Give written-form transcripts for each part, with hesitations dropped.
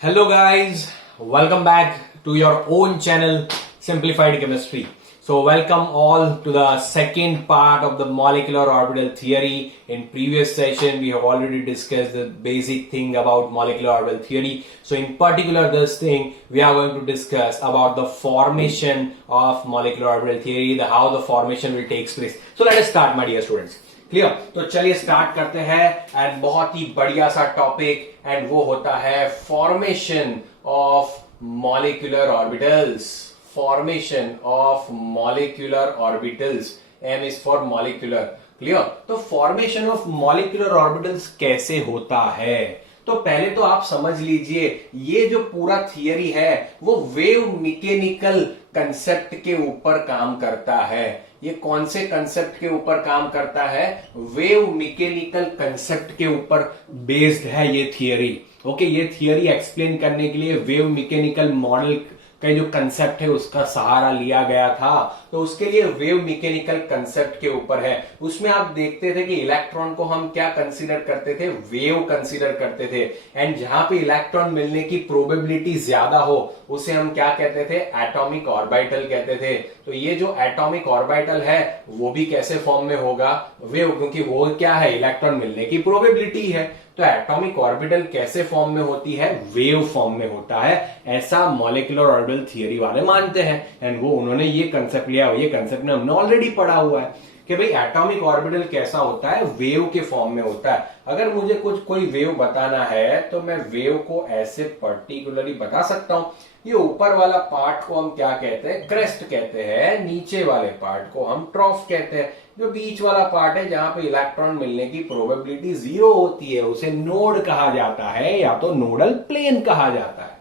Hello guys, welcome back to your own channel Simplified Chemistry. So welcome all to the second part of the molecular orbital theory. In previous session we have already discussed the basic thing about molecular orbital theory. So in particular this thing we are going to discuss about the formation of molecular orbital theory, how the formation will take place. So let us start my dear students. Clear? तो चलिए start करते हैं and बहुत ही बढ़िया सा topic and वो होता है formation of molecular orbitals. Formation of molecular orbitals. M is for molecular. Clear? तो फॉर्मेशन ऑफ मॉलिक्यूलर ऑर्बिटल्स कैसे होता है? तो पहले तो आप समझ लीजिए ये जो पूरा थियरी है वो वेव मैकेनिकल कंसेप्ट के ऊपर काम करता है. ये कौन से कंसेप्ट के ऊपर काम करता है? वेव मैकेनिकल कंसेप्ट के ऊपर बेस्ड है ये थियरी. ओके, ये थियरी एक्सप्लेन करने के लिए वेव मैकेनिकल मॉडल का जो कंसेप्ट है उसका सहारा लिया गया था. तो उसके लिए वेव मैकेनिकल कंसेप्ट के ऊपर है. उसमें आप देखते थे कि इलेक्ट्रॉन को हम क्या कंसीडर करते थे? वेव कंसीडर करते थे. एंड जहां पे इलेक्ट्रॉन मिलने की प्रोबेबिलिटी ज्यादा हो उसे हम क्या कहते थे? एटॉमिक ऑर्बिटल कहते थे. तो ये जो एटॉमिक ऑर्बिटल है वो भी कैसे फॉर्म में होगा? वेव, क्योंकि वो क्या है? इलेक्ट्रॉन मिलने की प्रोबेबिलिटी है. तो एटॉमिक ऑर्बिटल कैसे फॉर्म में होती है? वेव फॉर्म में होता है. ऐसा मॉलिक्यूलर ऑर्बिटल थियरी वाले मानते हैं. एंड वो उन्होंने ये कंसेप्ट लिया. ये कंसेप्ट ने हमने ऑलरेडी पढ़ा हुआ है कि भाई एटॉमिक ऑर्बिटल कैसा होता है? वेव के फॉर्म में होता है. अगर मुझे कोई वेव बताना है तो मैं वेव को ऐसे पर्टिकुलरली बता सकता हूं. ये ऊपर वाला पार्ट को हम क्या कहते हैं? क्रेस्ट कहते हैं. नीचे वाले पार्ट को हम ट्रॉफ कहते हैं. जो बीच वाला पार्ट है जहां पे इलेक्ट्रॉन मिलने की प्रोबेबिलिटी 0 होती है उसे नोड कहा जाता है या तो नोडल प्लेन कहा जाता है.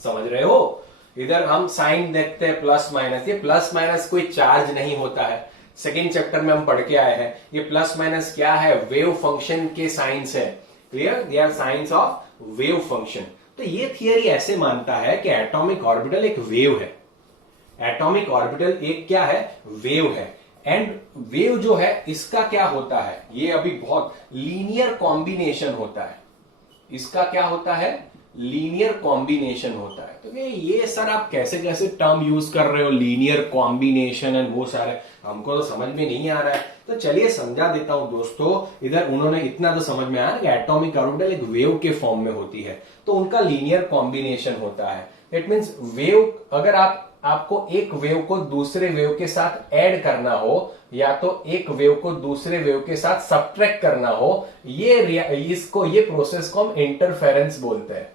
समझ रहे हो? इधर हम साइन देखते हैं प्लस माइनस. ये प्लस माइनस कोई चार्ज नहीं होता है. सेकेंड चैप्टर में हम पढ़ के आए हैं. ये प्लस माइनस क्या है? वेव फंक्शन के साइंस है. Clear? They are signs of wave function. तो ये थियरी ऐसे मानता है कि एटॉमिक ऑर्बिटल एक वेव है. एटॉमिक ऑर्बिटल एक क्या है? वेव है. एंड वेव जो है इसका क्या होता है? ये अभी बहुत लीनियर कॉम्बिनेशन होता है. इसका क्या होता है? लीनियर कॉम्बिनेशन होता है. तो ये सर आप कैसे कैसे टर्म यूज कर रहे हो? लीनियर कॉम्बिनेशन एंड वो सारे हमको तो समझ में नहीं आ रहा है. तो चलिए समझा देता हूं दोस्तों. इधर उन्होंने इतना तो समझ में आया कि एटॉमिक ऑर्बिटल एक वेव के फॉर्म में होती है तो उनका लीनियर कॉम्बिनेशन होता है. इट मींस वेव, अगर आपको एक वेव को दूसरे वेव के साथ ऐड करना हो या तो एक वेव को दूसरे वेव के साथ सब्ट्रैक्ट करना हो, ये प्रोसेस को हम इंटरफेरेंस बोलते हैं.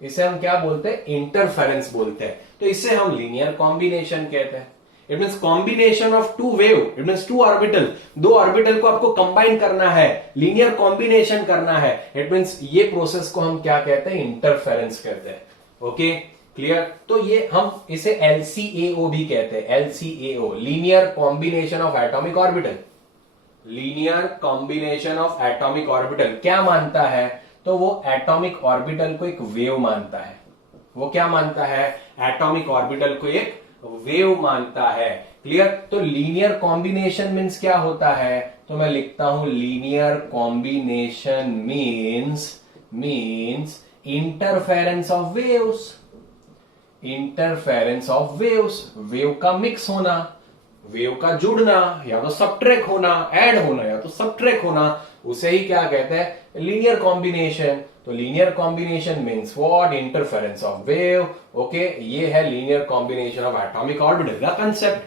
इसे हम क्या बोलते हैं? इंटरफेरेंस बोलते हैं. तो इसे हम लीनियर कॉम्बिनेशन कहते हैं. It means combination of two wave. It means two orbital. दो ऑर्बिटल को आपको कंबाइन करना है, लीनियर कॉम्बिनेशन करना है. इट मीन्स ये प्रोसेस को हम क्या कहते हैं? इंटरफेरेंस कहते हैं. Okay, clear? तो ये हम इसे LCAO भी कहते हैं. LCAO, linear combination of atomic orbital. Linear combination of atomic orbital क्या मानता है? तो वो एटॉमिक ऑर्बिटल को एक वेव मानता है. वो क्या मानता है? एटॉमिक ऑर्बिटल को एक वेव मानता है. क्लियर? तो लीनियर कॉम्बिनेशन मीन्स क्या होता है? तो मैं लिखता हूं linear combination means interference of waves. Interference of waves. Wave का मिक्स होना, वेव का जुड़ना, या तो सब्ट्रैक्ट होना, ऐड होना या तो सब्ट्रैक्ट होना, उसे ही क्या कहते हैं? Linear combination. तो linear combination means what? Interference of wave. Okay, ये है linear combination of atomic orbital का कंसेप्ट.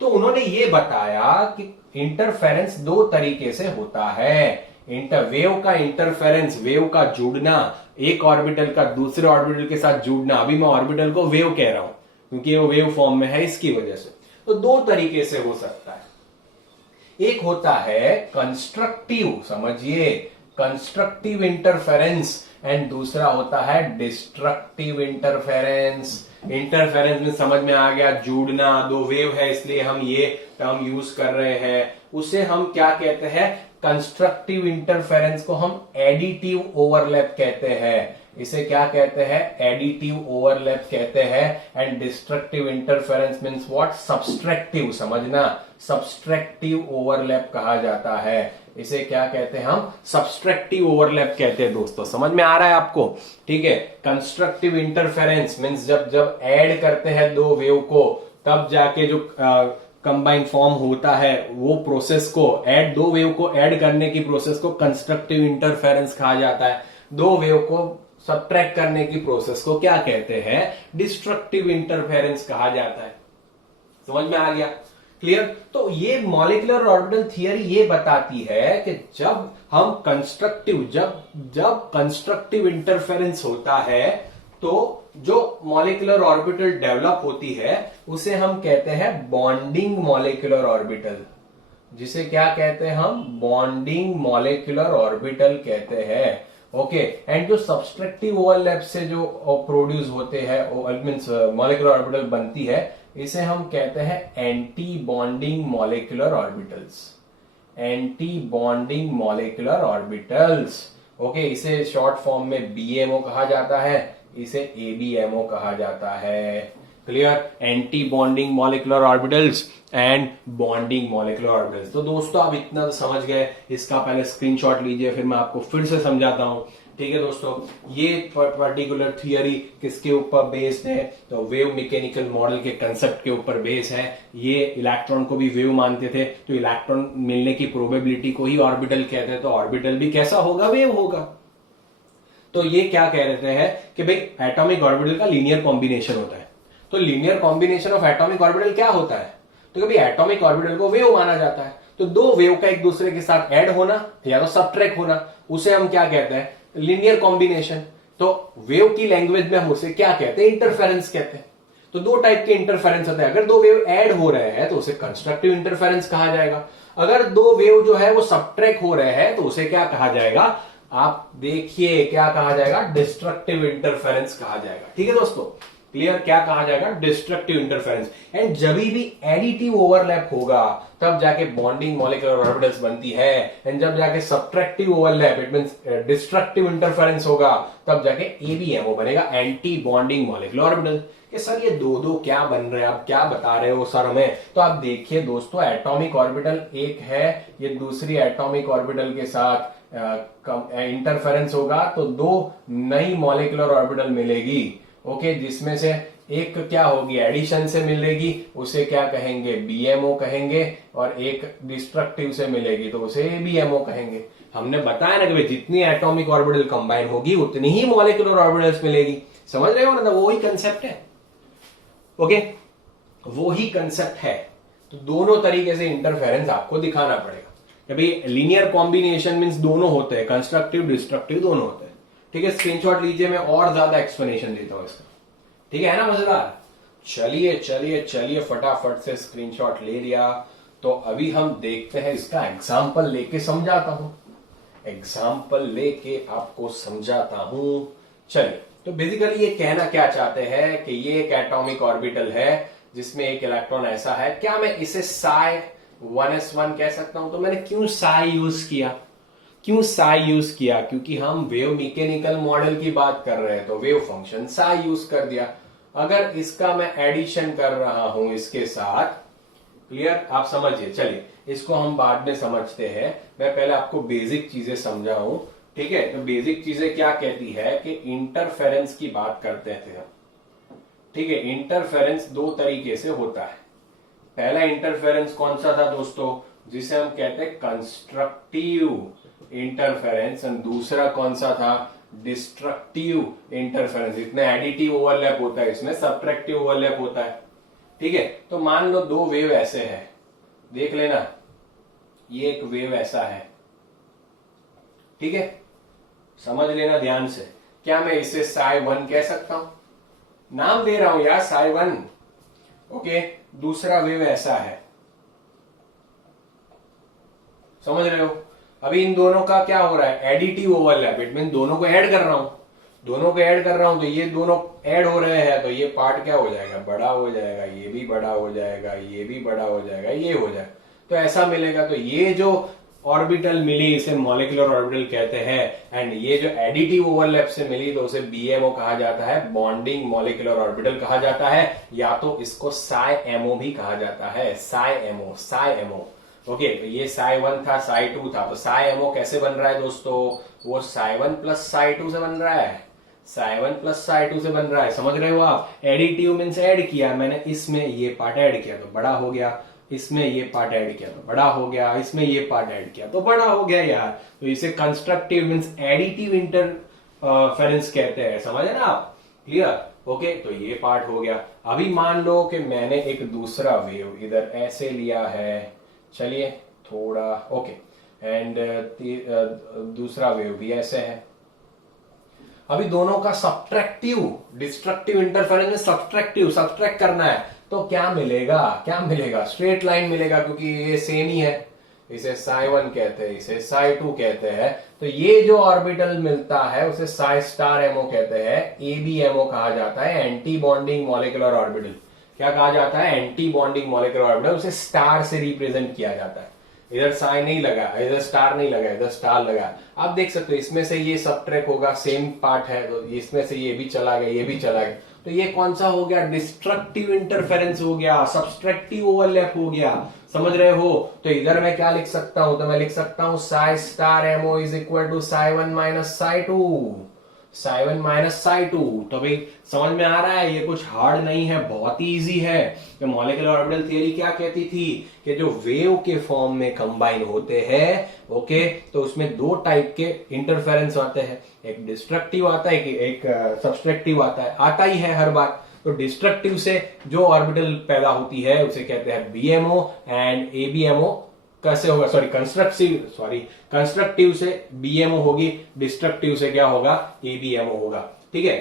तो उन्होंने ये बताया कि इंटरफेरेंस दो तरीके से होता है. वेव का इंटरफेरेंस, वेव का जुड़ना, एक ऑर्बिटल का दूसरे ऑर्बिटल के साथ जुड़ना. अभी मैं ऑर्बिटल को वेव कह रहा हूं क्योंकि वो वेव फॉर्म में है इसकी वजह से. तो दो तरीके से हो सकता है. एक होता है कंस्ट्रक्टिव, समझिए, कंस्ट्रक्टिव इंटरफेरेंस. एंड दूसरा होता है डिस्ट्रक्टिव इंटरफेरेंस. इंटरफेरेंस में समझ में आ गया, जुड़ना. दो वेव है इसलिए हम ये टर्म यूज कर रहे हैं. उसे हम क्या कहते हैं? कंस्ट्रक्टिव इंटरफेरेंस को हम एडिटिव ओवरलैप कहते हैं। इसे क्या कहते हैं? एडिटिव ओवरलैप कहते हैं। And destructive interference means what? Subtractive, समझना, सब्सट्रैक्टिव ओवरलैप कहा जाता है। इसे क्या कहते हैं हम? सब्सट्रैक्टिव ओवरलैप कहते हैं दोस्तों। समझ में आ रहा है आपको? ठीक है। कंस्ट्रक्टिव इंटरफेरेंस मींस जब जब ऐड करते हैं दो वेव को, तब जाके जो कंबाइन फॉर्म होता है, वो प्रोसेस को दो वेव को ऐड करने की प्रोसेस को कंस्ट्रक्टिव इंटरफेरेंस कहा जाता है। दो वेव को सब्ट्रैक्ट करने की प्रोसेस को क्या कहते हैं? डिस्ट्रक्टिव इंटरफेरेंस कहा जाता है। समझ में आ गया? क्लियर? तो ये मॉलिक्यूलर ऑर्बिटल थियरी ये बताती है कि जब हम कंस्ट्रक्टिव जब कंस्ट्रक्टिव इंटरफेरेंस होता है तो जो मॉलिक्यूलर ऑर्बिटल डेवलप होती है उसे हम कहते हैं बॉन्डिंग मॉलिक्यूलर ऑर्बिटल। जिसे क्या कहते हैं हम? बॉन्डिंग मॉलिक्यूलर ऑर्बिटल कहते हैं। ओके। एंड जो सब्सट्रैक्टिव ओवरलैप से जो प्रोड्यूस होते हैं मींस मॉलिक्यूलर ऑर्बिटल बनती है, इसे हम कहते हैं anti bonding molecular orbitals. Anti bonding molecular orbitals. Okay. इसे शॉर्ट फॉर्म में बीएमओ कहा जाता है, इसे एबीएमओ कहा जाता है। Clear? Anti bonding molecular orbitals and bonding molecular orbitals. तो दोस्तों आप इतना तो समझ गए। इसका पहले स्क्रीनशॉट लीजिए, फिर मैं आपको फिर से समझाता हूं। ठीक है दोस्तों, ये पर्टिकुलर थियरी किसके ऊपर बेस्ड है? तो वेव मैकेनिकल मॉडल के कंसेप्ट के ऊपर बेस है। ये इलेक्ट्रॉन को भी वेव मानते थे, तो इलेक्ट्रॉन मिलने की प्रोबेबिलिटी को ही ऑर्बिटल कहते हैं। तो ऑर्बिटल भी कैसा होगा? वेव होगा। तो ये क्या कह रहे हैं कि भाई एटॉमिक ऑर्बिटल का लीनियर कॉम्बिनेशन होता है। तो linear combination of atomic orbital क्या होता है? तो कभी एटॉमिक ऑर्बिटल को वेव माना जाता है। तो दो वेव का एक दूसरे के साथ ऐड होना या तो सबट्रैक्ट होना, उसे हम क्या कहते हैं? Linear combination. तो वेव की लैंग्वेज में हम उसे क्या कहते हैं? इंटरफेरेंस कहते हैं। तो दो टाइप के इंटरफेरेंस होते हैं। अगर दो वेव ऐड हो रहे हैं तो उसे कंस्ट्रक्टिव इंटरफेरेंस कहा जाएगा। अगर दो वेव जो है वो सबट्रैक्ट हो रहे हैं तो उसे क्या कहा जाएगा? आप देखिए क्या कहा जाएगा? डिस्ट्रक्टिव इंटरफेरेंस कहा जाएगा। ठीक है दोस्तों? क्लियर? क्या कहा जाएगा? Destructive interference. एंड जब भी एडिटिव ओवरलैप होगा तब जाके बॉन्डिंग मॉलिक्यूलर ऑर्बिटल्स बनती है। एंड जब जाके subtractive overlap it means destructive interference होगा तब जाके एबीएमओ बनेगा, एंटी बॉन्डिंग मॉलिक्यूलर ऑर्बिटल। कि सर ये दो दो क्या बन रहे हैं, आप क्या बता रहे हो सर हमें? तो आप देखिए दोस्तों, एटॉमिक ऑर्बिटल एक है, ये दूसरी एटॉमिक ऑर्बिटल के साथ इंटरफेरेंस होगा तो दो नई मॉलिक्यूलर ऑर्बिटल मिलेगी। ओके। जिसमें से एक क्या होगी? एडिशन से मिलेगी, उसे क्या कहेंगे? बीएमओ कहेंगे। और एक डिस्ट्रक्टिव से मिलेगी तो उसे एबीएमओ कहेंगे। हमने बताया ना कि भाई जितनी एटॉमिक ऑर्बिटल कंबाइन होगी उतनी ही मॉलिक्यूलर ऑर्बिटल्स मिलेगी। समझ रहे हो ना? वो ही कंसेप्ट है। ओके। वो ही कंसेप्ट है। तो दोनों तरीके से इंटरफेरेंस आपको दिखाना पड़ेगा। भाई लीनियर कॉम्बिनेशन मींस दोनों होते हैं, कंस्ट्रक्टिव डिस्ट्रक्टिव दोनों होते हैं। ठीक है। स्क्रीनशॉट लीजिए, मैं और ज्यादा एक्सप्लेनेशन देता हूं इसका। ठीक है ना? मजेदार। चलिए चलिए चलिए, फटाफट से स्क्रीनशॉट ले लिया। तो अभी हम देखते हैं, इसका एग्जाम्पल लेके समझाता हूं। एग्जाम्पल लेके आपको समझाता हूं। चलिए, तो बेसिकली ये कहना क्या चाहते हैं कि ये एक एटॉमिक ऑर्बिटल है जिसमें एक इलेक्ट्रॉन ऐसा है। क्या मैं इसे साई 1s1 कह सकता हूं? तो मैंने क्यों साई यूज किया? क्यों साई यूज किया? क्योंकि हम वेव मैकेनिकल मॉडल की बात कर रहे हैं तो वेव फंक्शन साई यूज कर दिया। अगर इसका मैं एडिशन कर रहा हूं इसके साथ, क्लियर? आप समझिए। चलिए, इसको हम बाद में समझते हैं। मैं पहले आपको बेसिक चीजें समझाऊं। ठीक है? तो बेसिक चीजें क्या कहती है कि इंटरफेरेंस की बात करते थे हम। ठीक है? इंटरफेरेंस दो तरीके से होता है। पहला इंटरफेरेंस कौन सा था दोस्तों? जिसे हम कहते हैं कंस्ट्रक्टिव इंटरफेरेंस। और दूसरा कौन सा था? Destructive interference. इसमें एडिटिव ओवरलैप होता है, इसमें सबट्रैक्टिव ओवरलैप होता है। ठीक है? तो मान लो दो वेव ऐसे हैं, देख लेना, ये एक वेव ऐसा है। ठीक है? समझ लेना ध्यान से। क्या मैं इसे साई1 कह सकता हूं? नाम दे रहा हूं यार, साई1। ओके। दूसरा वेव ऐसा है, समझ रहे हो? अभी इन दोनों का क्या हो रहा है? Additive overlap. इट मीन दोनों को ऐड कर रहा हूं, दोनों को ऐड कर रहा हूं, तो ये दोनों ऐड हो रहे हैं तो ये पार्ट क्या हो जाएगा? बड़ा हो जाएगा, ये भी बड़ा हो जाएगा, ये भी बड़ा हो जाएगा, ये हो जाएगा। तो ऐसा मिलेगा। तो ये जो ऑर्बिटल मिली इसे मॉलिक्यूलर ऑर्बिटल कहते हैं। एंड ये जो एडिटिव ओवरलैप से मिली तो उसे बीएमओ कहा जाता है, बॉन्डिंग मॉलिक्यूलर ऑर्बिटल कहा जाता है, या तो इसको साई एमओ भी कहा जाता है, psi MO, psi MO. Okay, तो ये साई 1 था, साई 2 था, तो साई एमओ कैसे बन रहा है दोस्तों? वो साई 1 प्लस साई 2 से बन रहा है, साई 1 प्लस साई 2 से बन रहा है। समझ रहे हो आप? एडिटिव मीन्स ऐड किया मैंने, इसमें ये पार्ट ऐड किया तो बड़ा हो गया, इसमें ये पार्ट ऐड किया तो बड़ा हो गया, इसमें ये पार्ट ऐड किया तो बड़ा हो गया यार। तो इसे कंस्ट्रक्टिव मीन्स एडिटिव इंटरफेरेंस कहते हैं। समझे ना आप? क्लियर? ओके, तो ये पार्ट हो गया। अभी मान लो कि मैंने एक दूसरा वेव इधर ऐसे लिया है, चलिए थोड़ा ओके, एंड दूसरा वेव भी ऐसे है। अभी दोनों का सब्ट्रैक्टिव, डिस्ट्रक्टिव इंटरफेरेंस में सब्ट्रैक्टिव, सब्ट्रैक्ट करना है तो क्या मिलेगा? क्या मिलेगा? स्ट्रेट लाइन मिलेगा, क्योंकि ये सेम ही है। इसे साई 1 कहते हैं, इसे साई 2 कहते हैं। तो ये जो ऑर्बिटल मिलता है उसे साई स्टार एमओ कहते हैं, एबीएमओ कहा जाता है, एंटी बॉन्डिंग मॉलिक्यूलर ऑर्बिटल। क्या कहा जाता है? Anti bonding molecular orbital. उसे स्टार से रिप्रेजेंट किया जाता है। इधर साई नहीं लगा, इधर स्टार नहीं लगा, इधर स्टार लगा। आप देख सकते हो इसमें से ये सबट्रैक्ट होगा, सेम पार्ट है, तो इसमें से ये भी चला गया, ये भी चला गया। तो ये कौन सा हो गया? डिस्ट्रक्टिव इंटरफेरेंस हो गया, सब्सट्रैक्टिव ओवरलैप हो गया। समझ रहे हो? तो इधर मैं क्या लिख सकता हूं? तो मैं लिख सकता हूं psi star MO is equal to psi 1 minus psi 2, psi 1 minus psi 2। तो भाई समझ में आ रहा है? ये कुछ हार्ड नहीं है, बहुत ही इजी है। कि मॉलिक्यूलर ऑर्बिटल थियरी क्या कहती थी कि जो वेव के फॉर्म में कंबाइन होते हैं, ओके, तो उसमें दो टाइप के इंटरफेरेंस आते हैं, एक डिस्ट्रक्टिव आता है, एक सब्सट्रैक्टिव आता ही है हर बार। तो डिस्ट्रक्टिव से जो ऑर्बिटल पैदा होती है उसे कहते हैं बीएमओ, एंड एबीएमओ कैसे होगा? कंस्ट्रक्टिव से बीएमओ होगी, डिस्ट्रक्टिव से क्या होगा? एबीएमओ होगा। ठीक है,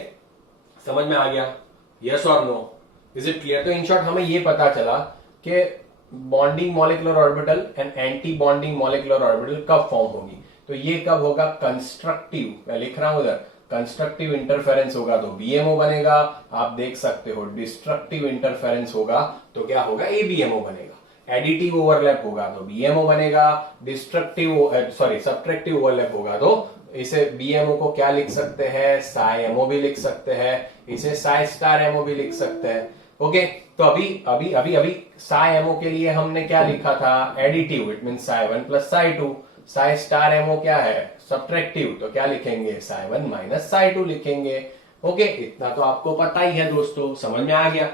समझ में आ गया? यस और नो? Is it clear? तो इन शॉर्ट हमें ये पता चला कि bonding molecular orbital and anti bonding molecular orbital कब फॉर्म होगी। तो ये कब होगा? कंस्ट्रक्टिव, मैं लिख रहा हूं उधर, कंस्ट्रक्टिव इंटरफेरेंस होगा तो बीएमओ बनेगा। आप देख सकते हो डिस्ट्रक्टिव इंटरफेरेंस होगा तो क्या होगा? एबीएमओ बनेगा। एडिटिव ओवरलैप होगा तो बीएमओ बनेगा, सब्ट्रैक्टिव ओवरलैप होगा तो इसे बीएमओ को क्या लिख सकते हैं? साई एमओ भी लिख सकते हैं, इसे साई स्टार एमओ भी लिख सकते हैं। ओके, तो अभी साई एमओ के लिए हमने क्या लिखा था? Additive, it mean psi 1 plus psi 2। Psi star MO क्या है? सब्ट्रैक्टिव, तो क्या लिखेंगे? साई 1 माइनस साई 2 लिखेंगे। ओके, इतना तो आपको पता ही है दोस्तों, समझ में आ गया?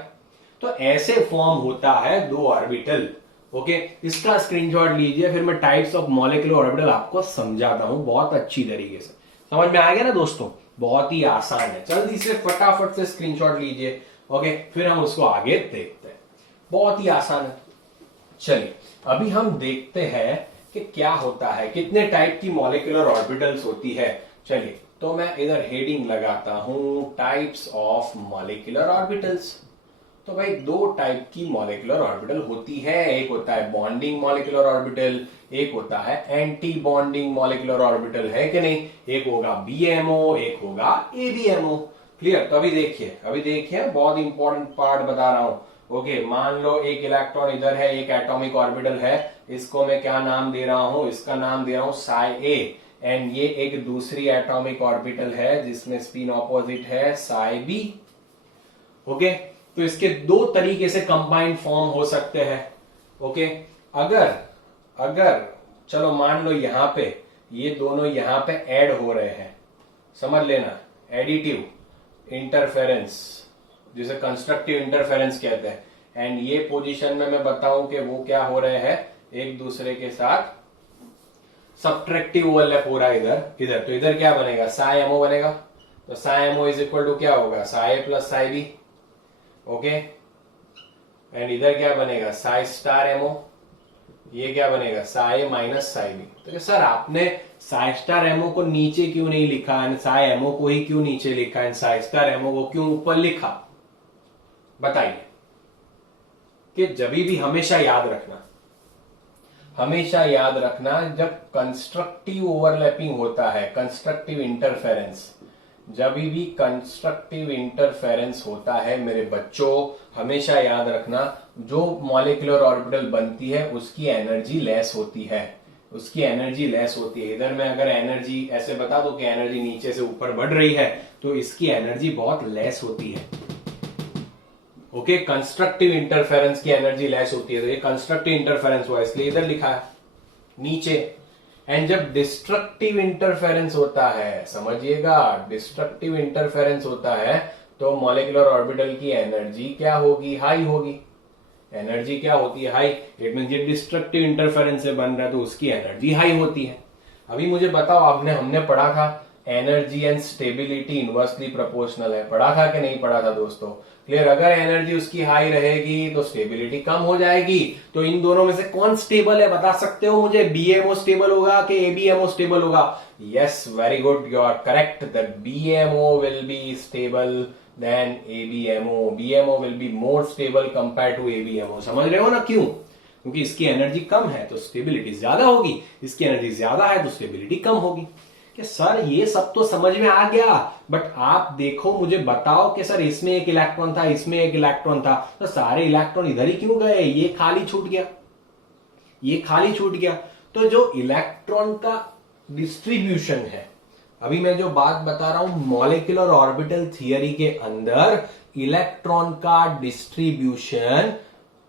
तो ऐसे फॉर्म होता है दो ऑर्बिटल। ओके, इसका स्क्रीनशॉट लीजिए, फिर मैं टाइप्स ऑफ मॉलिक्यूलर ऑर्बिटल आपको समझाता हूं बहुत अच्छी तरीके से। समझ में आ गया ना दोस्तों? बहुत ही आसान है, जल्दी से फटाफट से स्क्रीनशॉट लीजिए। ओके, फिर हम उसको आगे देखते हैं। बहुत ही आसान है। चलिए अभी हम देखते हैं कि क्या होता है, कितने टाइप की मॉलिक्यूलर ऑर्बिटल्स होती है। चलिए, तो मैं इधर हेडिंग लगाता हूं, टाइप्स ऑफ मॉलिक्यूलर ऑर्बिटल्स। तो भाई दो टाइप की मॉलिक्यूलर ऑर्बिटल होती है, एक होता है बॉन्डिंग मॉलिक्यूलर ऑर्बिटल, एक होता है एंटी बॉन्डिंग मॉलिक्यूलर ऑर्बिटल, है कि नहीं? एक होगा बीएमओ, एक होगा एबीएमओ। क्लियर? तो अभी देखिए बहुत इंपॉर्टेंट पार्ट बता रहा हूं। ओके, मान लो एक इलेक्ट्रॉन इधर है, एक एटॉमिक ऑर्बिटल है, इसको मैं क्या नाम दे रहा हूं? इसका नाम दे रहा हूं साई ए, एंड ये एक दूसरी एटॉमिक ऑर्बिटल है जिसमें स्पिन ऑपोजिट है साई बी। ओके, तो इसके दो तरीके से कंबाइंड फॉर्म हो सकते हैं। ओके, अगर चलो मान लो यहां पे ये दोनों यहां पे ऐड हो रहे हैं, समझ लेना, एडिटिव इंटरफेरेंस जिसे कंस्ट्रक्टिव इंटरफेरेंस कहते हैं, एंड ये पोजीशन में मैं बताऊं कि वो क्या हो रहे हैं? एक दूसरे के साथ सब्ट्रैक्टिव ओवरलैप हो रहा है इधर। तो इधर क्या बनेगा? साई एमओ बनेगा। तो psi MO is equal to क्या होगा? Psi A plus psi B. Okay, and इधर क्या बनेगा? Psi star MO. ये क्या बनेगा? Psi A minus psi B. तो सर आपने साई स्टार एमओ को नीचे क्यों नहीं लिखा, एंड साई एमओ को ही क्यों नीचे लिखा, एंड साई स्टार एमओ को क्यों ऊपर लिखा? बताइए। कि जब भी हमेशा याद रखना जब कंस्ट्रक्टिव ओवरलैपिंग होता है, कंस्ट्रक्टिव इंटरफेरेंस, जब भी कंस्ट्रक्टिव इंटरफेरेंस होता है मेरे बच्चों, हमेशा याद रखना जो मॉलिक्यूलर ऑर्बिटल बनती है उसकी एनर्जी लेस होती है। उसकी एनर्जी लेस होती है। इधर मैं अगर एनर्जी ऐसे बता दूं कि एनर्जी नीचे से ऊपर बढ़ रही है तो इसकी एनर्जी बहुत लेस होती है। ओके, कंस्ट्रक्टिव इंटरफेरेंस की एनर्जी लेस होती है, तो ये कंस्ट्रक्टिव इंटरफेरेंस हुआ इसलिए इधर लिखा है नीचे। एंड जब डिस्ट्रक्टिव इंटरफेरेंस होता है, समझिएगा, डिस्ट्रक्टिव इंटरफेरेंस होता है तो मॉलिक्यूलर ऑर्बिटल की एनर्जी क्या होगी? हाई होगी। एनर्जी क्या होती है? हाई। इट मीन ये डिस्ट्रक्टिव इंटरफेरेंस से बन रहा है तो उसकी एनर्जी हाई होती है। अभी मुझे बताओ, हमने पढ़ा था energy and stability inversely proportional है, पढ़ा था कि नहीं पढ़ा था दोस्तों? क्लियर? अगर एनर्जी उसकी हाई रहेगी तो स्टेबिलिटी कम हो जाएगी। तो इन दोनों में से कौन स्टेबल है बता सकते हो मुझे? बीएमओ स्टेबल होगा कि एबीएमओ स्टेबल होगा? Yes, very good, you are correct, that BMO will be stable then ABMO. BMO will be more stable compare to ABMO. समझ रहे हो ना क्यों? क्योंकि इसकी एनर्जी कम है तो स्टेबिलिटी ज्यादा होगी, इसकी एनर्जी ज्यादा है तो स्टेबिलिटी कम होगी। कि सर ये सब तो समझ में आ गया, बट आप देखो, मुझे बताओ कि सर इसमें एक इलेक्ट्रॉन था, इसमें एक इलेक्ट्रॉन था, तो सारे इलेक्ट्रॉन इधर ही क्यों गए? ये खाली छूट गया, ये खाली छूट गया। तो जो इलेक्ट्रॉन का डिस्ट्रीब्यूशन है, अभी मैं जो बात बता रहा हूं मॉलिक्यूलर ऑर्बिटल थियरी के अंदर, इलेक्ट्रॉन का डिस्ट्रीब्यूशन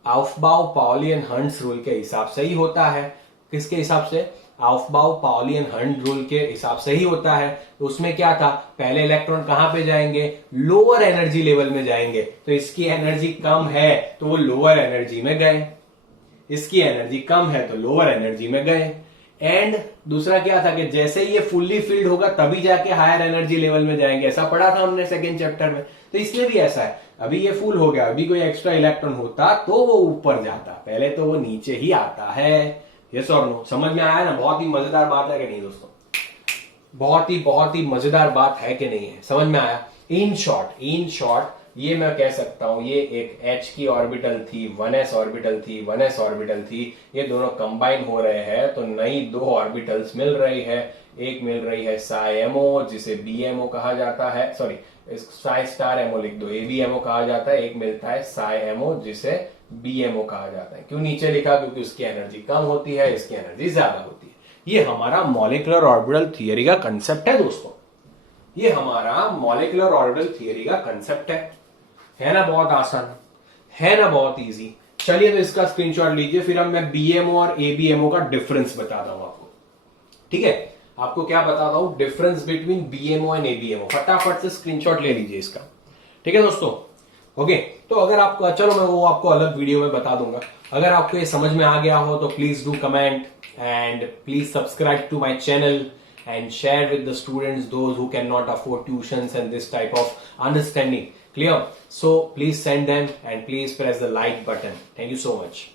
ऑफबाउ पाउलियन हंट्स रूल के हिसाब से ही होता है। किसके हिसाब से? ऑफबाउ पाउलियन हंट रूल के हिसाब से ही होता है। तो उसमें क्या था? पहले इलेक्ट्रॉन कहां पे जाएंगे? लोअर एनर्जी लेवल में जाएंगे। तो इसकी एनर्जी कम है तो वो लोअर एनर्जी में गए, इसकी एनर्जी कम है तो लोअर एनर्जी में गए। एंड दूसरा क्या था कि जैसे ये फुल्ली फिल्ड होगा तभी जाके हायर एनर्जी लेवल में जाएंगे, ऐसा पढ़ा था हमने सेकेंड चैप्टर में। तो इसलिए भी ऐसा है, अभी ये फुल हो गया, अभी कोई एक्स्ट्रा इलेक्ट्रॉन होता तो वो ऊपर जाता, पहले तो वो नीचे ही आता है। यस और नो? समझ में आया ना? बहुत ही मजेदार बात है कि नहीं दोस्तों? बहुत ही मजेदार बात है कि नहीं है? समझ में आया? इन शॉर्ट ये मैं कह सकता हूं, ये एक H की ऑर्बिटल थी, 1s ऑर्बिटल थी, 1s ऑर्बिटल थी, ये दोनों कंबाइन हो रहे हैं तो नई दो ऑर्बिटल्स मिल रही है। एक मिल रही है साइएमओ जिसे बीएमओ कहा जाता है, सॉरी साई स्टार एमओ लिख दो, एबीएमओ कहा जाता है। एक मिलता है साइएमओ जिसे बीएमओ कहा जाता है। क्यों नीचे लिखा? क्योंकि उसकी एनर्जी कम होती है, इसकी एनर्जी ज्यादा होती है। ये हमारा मॉलिक्यूलर ऑर्बिटल थियरी का कंसेप्ट है दोस्तों, ये हमारा मॉलिक्यूलर ऑर्बिटल थियरी का कंसेप्ट है ना? बहुत आसान है ना? बहुत इजी। चलिए तो इसका स्क्रीनशॉट लीजिए, फिर अब मैं बीएमओ और एबीएमओ का डिफरेंस बताता हूं आपको। ठीक है, आपको क्या बताता हूं? Difference between BMO and ABMO. फटाफट से स्क्रीनशॉट ले लीजिए इसका। ठीक है दोस्तों? ओके, तो अगर आपको, चलो मैं वो आपको अलग वीडियो में बता दूंगा। अगर आपको ये समझ में आ गया हो तो please do comment and please subscribe to my channel and share with the students, those who cannot afford tuitions and this type of understanding. Clear? So please send them and please press the like button. Thank you so much.